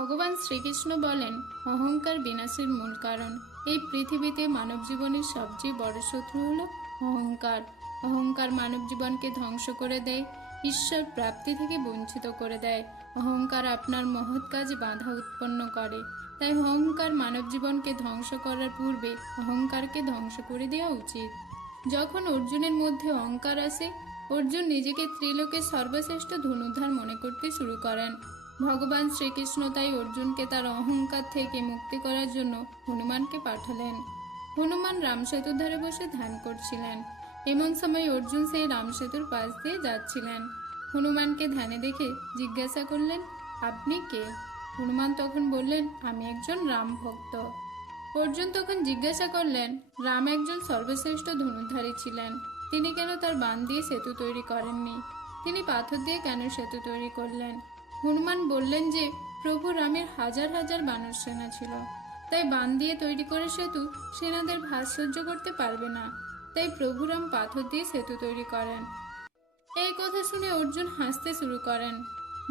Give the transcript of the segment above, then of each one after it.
ভগবান শ্রীকৃষ্ণ বলেন, অহংকার বিনাশের মূল কারণ। এই পৃথিবীতে মানব জীবনের সবচেয়ে বড় শত্রু হলো অহংকার। অহংকার মানব জীবনকে ধ্বংস করে দেয়, ঈশ্বর প্রাপ্তি থেকে বঞ্চিত করে দেয়। অহংকার আপনার মহৎ কাজে বাধা উৎপন্ন করে। তাই অহংকার মানব জীবনকে ধ্বংস করার পূর্বে অহংকারকে ধ্বংস করে দেওয়া উচিত। যখন অর্জুনের মধ্যে অহংকার আসে, অর্জুন নিজেকে ত্রিলোকের সর্বশ্রেষ্ঠ ধনুর্ধর মনে করতে শুরু করেন। ভগবান শ্রীকৃষ্ণ তাই অর্জুনকে তার অহংকার থেকে মুক্তি করার জন্য হনুমানকে পাঠালেন। হনুমান রামসেতুর ধারে বসে ধ্যান করছিলেন। এমন সময় অর্জুন সেই রামসেতুর পাশ দিয়ে যাচ্ছিলেন। হনুমানকে ধ্যানে দেখে জিজ্ঞাসা করলেন, আপনি কে? হনুমান তখন বললেন, আমি একজন রাম ভক্ত। অর্জুন তখন জিজ্ঞাসা করলেন, রাম একজন সর্বশ্রেষ্ঠ ধনুর্ধারী ছিলেন, তিনি কেন তার বাণ দিয়ে সেতু তৈরি করেননি? তিনি পাথর দিয়ে কেন সেতু তৈরি করলেন? হনুমান বললেন যে প্রভু রামের হাজার হাজার বানর সেনা ছিল, তাই বাণ দিয়ে তৈরি করে সেতু সেনাদের ভার সহ্য করতে পারবে না, তাই প্রভু রাম পাথর দিয়ে সেতু তৈরি করেন। এই কথা শুনে অর্জুন হাসতে শুরু করেন,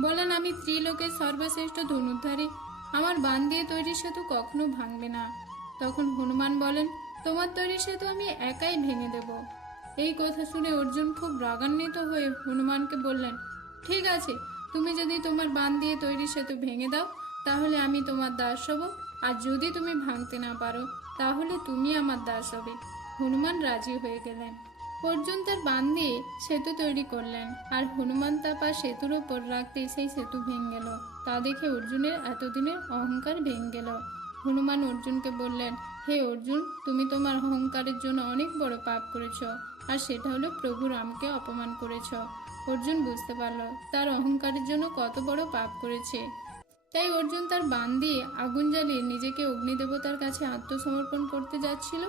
বলেন, আমি ত্রিলোকের সর্বশ্রেষ্ঠ ধনুর্ধারী, আমার বাণ দিয়ে তৈরি সেতু কখনো ভাঙবে না। তখন হনুমান বলেন, তোমার তৈরি সেতু আমি একাই ভেঙে দেব। এই কথা শুনে অর্জুন খুব রাগান্বিত হয়ে হনুমানকে বললেন, ঠিক আছে, তুমি যদি তোমার বাণ দিয়ে তৈরি সেতু ভেঙে দাও তাহলে আমি তোমার দাস হব, আর যদি তুমি ভাঙতে না পারো তাহলে তুমি আমার দাস হবে। হনুমান রাজি হয়ে গেলেন। অর্জুন তার বাণ দিয়ে সেতু তৈরি করলেন, আর হনুমান তা পা সেতুর ওপর রাখতে সেই সেতু ভেঙে গেল। তা দেখে অর্জুনের এতদিনের অহংকার ভেঙে গেল। হনুমান অর্জুনকে বললেন, হে অর্জুন, তুমি তোমার অহংকারের জন্য অনেক বড় পাপ করেছ, আর সেটা হলো প্রভু রামকে অপমান করেছ। অর্জুন বুঝতে পারল তার অহংকারের জন্য কত বড় পাপ করেছে। তাই অর্জুন তার বাণ দিয়ে আগুন জ্বালিয়ে নিজেকে অগ্নিদেবতার কাছে আত্মসমর্পণ করতে যাচ্ছিল।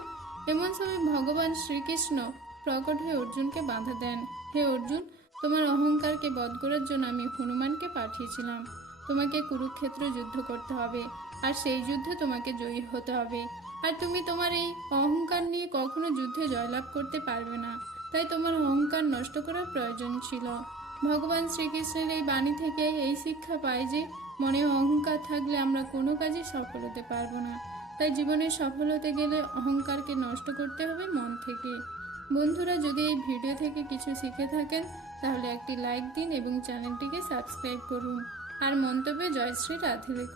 এমন সময় ভগবান শ্রীকৃষ্ণ প্রকট হয়ে অর্জুনকে বাধা দেন। হে অর্জুন, তোমার অহংকারকে বধ করার জন্য আমি হনুমানকে পাঠিয়েছিলাম। তোমাকে কুরুক্ষেত্র যুদ্ধ করতে হবে, আর সেই যুদ্ধে তোমাকে জয়ী হতে হবে। আর তুমি তোমার এই অহংকার নিয়ে কখনো যুদ্ধে জয়লাভ করতে পারবে না, তাই তোমার অহংকার নষ্ট করার প্রয়োজন ছিল। ভগবান শ্রীকৃষ্ণের এই বাণী থেকে এই শিক্ষা পাই যে মনে অহংকার থাকলে আমরা কোনো কাজে সফল হতে পারবো না। তাই জীবনে সফল হতে গেলে অহংকারকে নষ্ট করতে হবে মন থেকে। বন্ধুরা, যদি এই ভিডিও থেকে কিছু শিখে থাকেন তাহলে একটি লাইক দিন এবং চ্যানেলটিকে সাবস্ক্রাইব করুন, আর মন্তব্যে জয়শ্রী রাধে লিখুন।